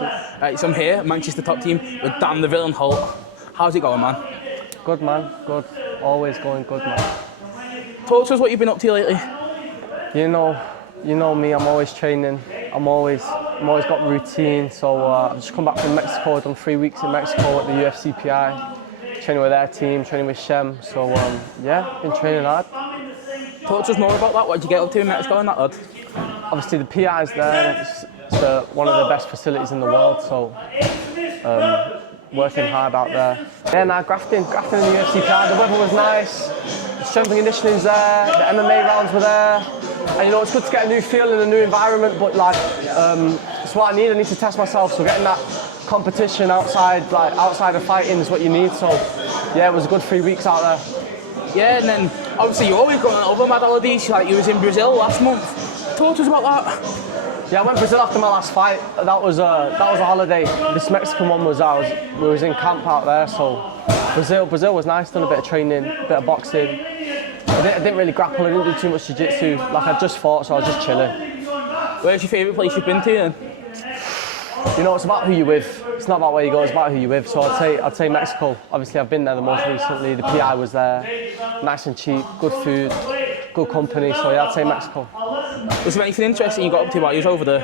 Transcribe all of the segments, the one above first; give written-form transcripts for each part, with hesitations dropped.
Right, so I'm here, Manchester top team with Dan the Villain Holt. How's it going, man? Good, man. Good. Always going good, man. Talk to us what you've been up to lately. You know me. I'm always training. I'm always got routine. So I've just come back from Mexico. I've done 3 weeks in Mexico at the UFCPI, training with their team, training with Shem. So yeah, been training hard. Talk to us more about that. What did you get up to in Mexico and that, lad? Obviously the PI's there. It's one of the best facilities in the world. So working hard out there. Yeah, now grafting in the UFCPI. The weather was nice. The strength and conditioning's there. The MMA rounds were there. And it's good to get a new feel in a new environment. But it's what I need. I need to test myself. So getting that competition outside of fighting is what you need. So yeah, it was a good 3 weeks out there. Yeah, and then obviously you're always going on other mad holidays. Like you was in Brazil last month. Talk to us about that. Yeah, I went to Brazil after my last fight. That was a holiday. This Mexican one was we was in camp out there. So Brazil was nice. Done a bit of training, a bit of boxing. I didn't really grapple. I didn't do too much jiu-jitsu. Like I just fought, so I was just chilling. Where's your favourite place you've been to then? It's about who you're with. It's not about where you go. It's about who you're with. So I'd say Mexico. Obviously, I've been there the most recently. The PI was there, nice and cheap, good food, good company. So yeah, I'd say Mexico. Was there anything interesting you got up to while you was over there?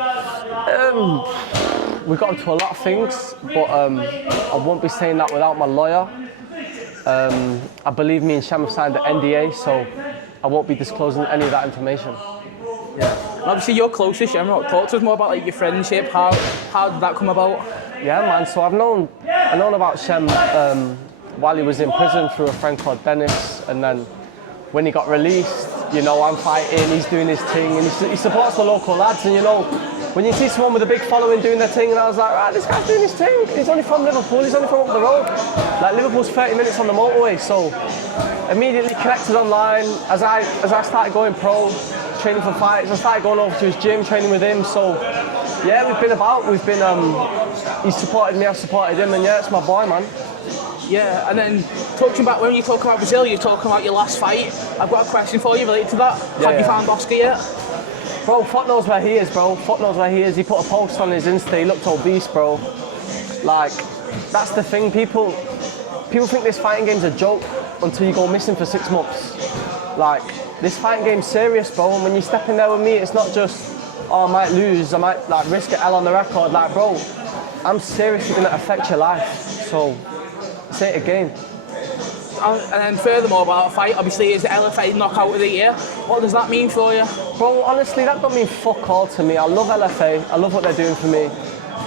We got up to a lot of things, but I won't be saying that without my lawyer. I believe me and Sham have signed the NDA, so I won't be disclosing any of that information. Yeah. Obviously, you're close to Shem. Talk to us more about your friendship. How did that come about? Yeah, man. So I've known about Shem while he was in prison through a friend called Dennis, and then when he got released, I'm fighting. He's doing his thing, and he supports the local lads. And when you see someone with a big following doing their thing, and I was like, this guy's doing his thing. He's only from Liverpool. He's only from up the road. Like Liverpool's 30 minutes on the motorway. So immediately connected online. As I started going pro, training for fights, I started going over to his gym, training with him. So yeah, we've been he's supported me, I've supported him, and yeah, it's my boy, man. Yeah, and then when you talk about Brazil, you're talking about your last fight. I've got a question for you related to that. Have you found Oscar yet? Bro, fuck knows where he is, bro. Fuck knows where he is. He put a post on his Insta, he looked obese, bro. Like, that's the thing, people think this fighting game's a joke until you go missing for 6 months. Like, this fighting game's serious, bro, and when you step in there with me, it's not just, I might lose, I might risk an L on the record. Like, bro, I'm seriously gonna affect your life, so say it again. And then furthermore about that fight, obviously it's the LFA knockout of the year. What does that mean for you? Bro, honestly, that don't mean fuck all to me. I love LFA, I love what they're doing for me.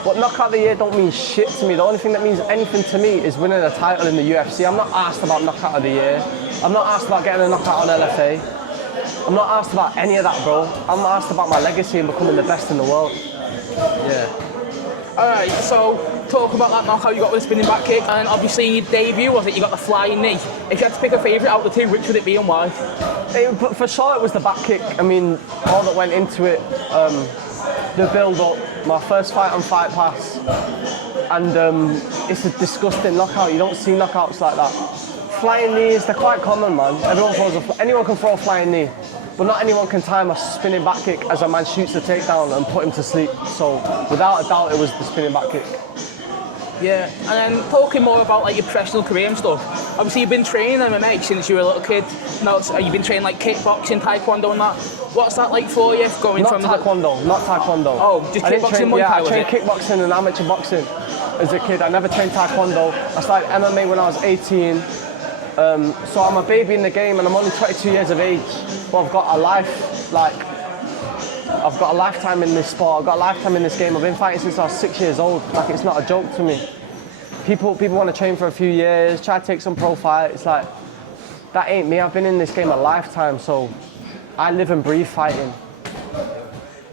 But knockout of the year don't mean shit to me. The only thing that means anything to me is winning a title in the UFC. I'm not asked about knockout of the year. I'm not asked about getting a knockout on LFA. I'm not asked about any of that, bro. I'm asked about my legacy and becoming the best in the world. Yeah. Alright, so talk about that knockout you got with the spinning back kick, and obviously in your debut, you got the flying knee. If you had to pick a favourite out of the two, which would it be and why? But for sure it was the back kick. I mean, all that went into it, the build-up, my first fight on Fight Pass, and it's a disgusting knockout. You don't see knockouts like that. Flying knees, they're quite common, man. Anyone can throw a flying knee, but not anyone can time a spinning back kick as a man shoots a takedown and put him to sleep. So without a doubt, it was the spinning back kick. Yeah, and then talking more about your professional career and stuff. Obviously, you've been training MMA since you were a little kid. Now you've been training kickboxing, taekwondo, and that. What's that like for you? Not taekwondo. Oh, just kickboxing, Muay Thai. I trained kickboxing and amateur boxing as a kid. I never trained taekwondo. I started MMA when I was 18. So I'm a baby in the game, and I'm only 22 years of age. But I've got a life, I've got a lifetime in this sport. I've got a lifetime in this game. I've been fighting since I was 6 years old. Like, it's not a joke to me. People want to train for a few years, try to take some pro fights. Like, that ain't me. I've been in this game a lifetime, so I live and breathe fighting.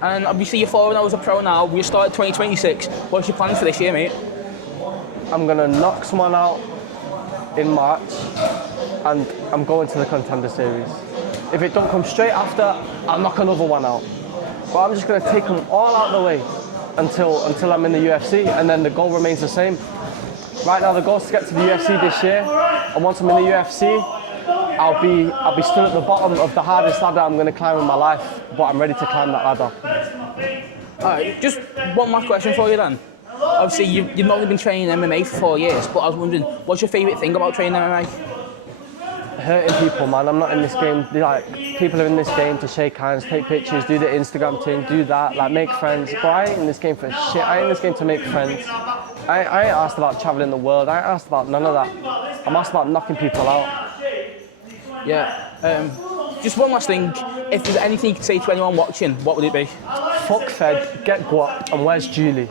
And obviously you're 4 as a pro now. We started 2026. What's your plans for this year, mate? I'm gonna knock someone out in March, and I'm going to the Contender Series. If it don't come straight after, I'll knock another one out. But I'm just going to take them all out of the way until I'm in the UFC, and then the goal remains the same. Right now the goal is to get to the UFC this year, and once I'm in the UFC, I'll be still at the bottom of the hardest ladder I'm going to climb in my life, but I'm ready to climb that ladder. Alright, just one more question for you then. obviously you've only been training MMA for 4 years, but I was wondering, what's your favourite thing about training MMA? Hurting people, man. I'm not in this game. Like, people are in this game to shake hands, take pictures, do the Instagram thing, do that, like make friends. But I ain't in this game for shit. I ain't in this game to make friends. I ain't asked about traveling the world. I ain't asked about none of that. I'm asked about knocking people out. Yeah. Just one last thing. If there's anything you could say to anyone watching, what would it be? Fuck Fed, get guap, and where's Julie?